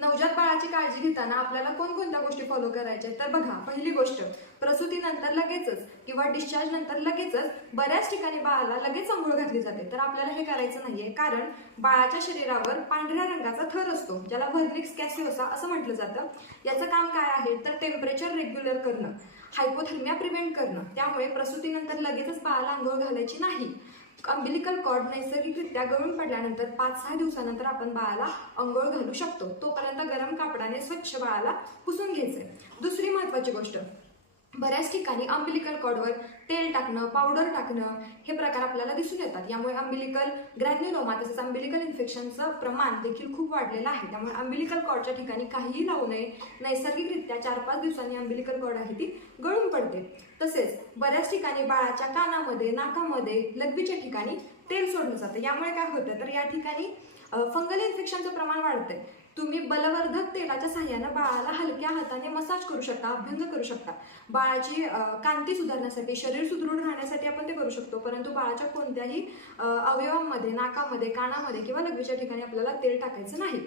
नवजात बाळाची काळजी घेताना आपल्याला कोणकोणत्या गोष्टी फॉलो करायच्या तर बघा, पहिली गोष्ट, प्रसूतीनंतर लगेचच किंवा डिस्चार्ज नंतर लगेचच बऱ्याच ठिकाणी बाळाला लगेच अंघोळ घातली जाते. तर आपल्याला हे करायचं नाहीये, कारण बाळाच्या शरीरावर पांढऱ्या रंगाचा थर असतो, ज्याला व्हर्निक्स कॅसिओसा असं म्हटलं जातं. याचं काम काय आहे तर टेम्परेचर रेग्युलर करणं, हायपोथर्मिया प्रिव्हेंट करणं. त्यामुळे प्रसूतीनंतर लगेचच बाळाला अंघोळ घालायची नाही. अंबिलिकल कॉर्ड नैसर्गिकरित्या गळून पडल्यानंतर 5-6 दिवसानंतर आपण बाळाला अंघोळ घालू शकतो. तोपर्यंत गरम कापडाने स्वच्छ बाळाला पुसून घ्यायचंय. दुसरी महत्त्वाची गोष्ट, बऱ्याच ठिकाणी अंबिलिकल कॉर्डवर तेल टाकणं, पावडर टाकणं हे प्रकार आपल्याला दिसून येतात. यामुळे अंबिलिकल ग्रॅन्युलोमा तसेच अंबिलिकल इन्फेक्शनचं प्रमाण देखील खूप वाढलेलं आहे. त्यामुळे अंबिलिकल कॉर्डच्या ठिकाणी काहीही लावू नये. नैसर्गिकरित्या 4-5 दिवसांनी अंबिलिकल कॉर्ड आहे ती गळून पडते. तसेच बऱ्याच ठिकाणी बाळाच्या कानामध्ये, नाकामध्ये, लघवीच्या ठिकाणी तेल सोडलं जातं. यामुळे काय होतं तर या ठिकाणी फंगल इन्फेक्शनचं प्रमाण वाढतंय. तुम्ही बलवर्धक तेलाच्या साह्यानं बाळाला हलक्या हाताने मसाज करू शकता, अभ्यंग करू शकता. बाळाची कांती सुधारण्यासाठी, शरीर सुदृढ राहण्यासाठी आपण ते करू शकतो. परंतु बाळाच्या कोणत्याही अवयवांमध्ये, नाकामध्ये, कानामध्ये किंवा लघवीच्या ठिकाणी आपल्याला तेल टाकायचं नाही.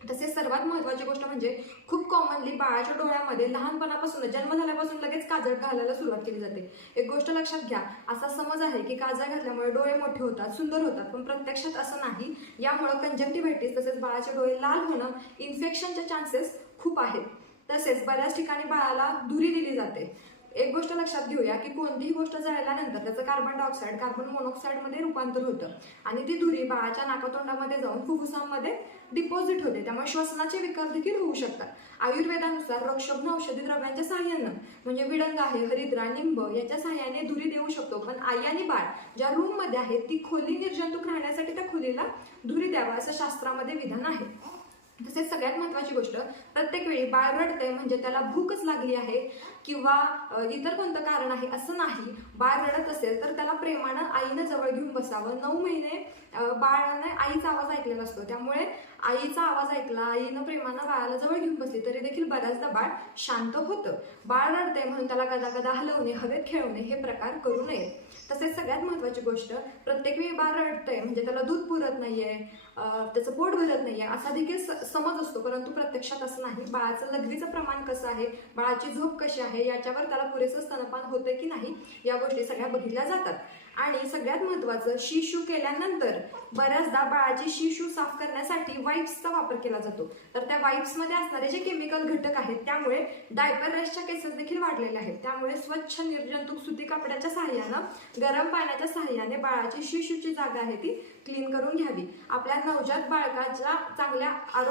तसेच सर्वात महत्त्वाची गोष्ट म्हणजे खूप कॉमनली बाळाच्या डोळ्यामध्ये लहानपणापासून, जन्म झाल्यापासून लगेच काजळ घालायला सुरुवात केली जाते. एक गोष्ट लक्षात घ्या, असा समज आहे की काजळ घातल्यामुळे डोळे मोठे होतात, सुंदर होतात, पण प्रत्यक्षात असं नाही. यामुळे कंजक्टिव्हायटिस तसेच बाळाचे डोळे लाल होणं, इन्फेक्शनचे चान्सेस खूप आहेत. तसेच बऱ्याच ठिकाणी बाळाला धुरी दिली जाते. एक गोष्ट लक्षात घेऊया की कोणतीही गोष्ट जळल्यानंतर त्याचं कार्बन डायऑक्साईड कार्बन मोनॉक्साईडमध्ये रूपांतर होतं आणि ती धुरी बाळाच्या नाकातोंडामध्ये जाऊन फुफ्फुसांमध्ये डिपॉझिट होते. त्यामुळे श्वसनाचे विकार देखील होऊ शकतात. आयुर्वेदानुसार रक्षोघ्न औषधी द्रव्यांच्या साह्यानं म्हणजे विडंग आहे, हरिद्रा, निंब याच्या साह्याने धुरी देऊ शकतो. पण आई आणि बाळ ज्या रूममध्ये आहेत ती खोली निर्जंतुक राहण्यासाठी त्या खोलीला धुरी द्यावा असं शास्त्रामध्ये विधान आहे. तसेच सगळ्यात महत्त्वाची गोष्ट, प्रत्येक वेळी बाळ रडते म्हणजे त्याला भूकच लागली आहे किंवा इतर कोणतं कारण आहे असं नाही. बाळ रडत असेल तर त्याला प्रेमानं आईनं जवळ घेऊन बसावं. 9 महिने बाळाने आईचा आवाज ऐकलेला असतो. त्यामुळे आईचा आवाज ऐकला, आईनं प्रेमानं बाळाला जवळ घेऊन बसली तरी देखील बऱ्याचदा बाळ शांत होतं. बाळ रडते म्हणून त्याला गदा हलवणे, हवेत खेळवणे हे प्रकार करू नये. तसेच सगळ्यात महत्त्वाची गोष्ट, प्रत्येक वेळी बाळ रडतंय म्हणजे त्याला दूध पुरत नाहीये, त्याचं पोट भरत नाहीये असा देखील समज असतो. परंतु प्रत्यक्षात असं नाही. बाळाचं लघवीचं प्रमाण कसं आहे, बाळाची झोप कशी आहे, याच्यावर त्याला पुरेसं स्तनपान होतंय की नाही या गोष्टी सगळ्या बघितल्या जातात. आणि सगळ्यात महत्त्वाचं, शी-शू केल्यानंतर बऱ्याचदा बाळाची शी-शू साफ करण्यासाठी वाईप्सचा वापर केला जातो. तर त्या वाईप्समध्ये असणारे जे केमिकल घटक आहेत त्यामुळे डायपर रॅशच्या केसेस देखील वाढलेल्या आहेत. त्यामुळे स्वच्छ निर्जंतुक सुती कापडाच्या साह्यानं, गरम पाण्याच्या साह्याने बाळाची शी-शूची जागा आहे ती क्लीन करून घ्यावी. आपल्या नवजात बाळकाच्या चांगल्या आरोग्य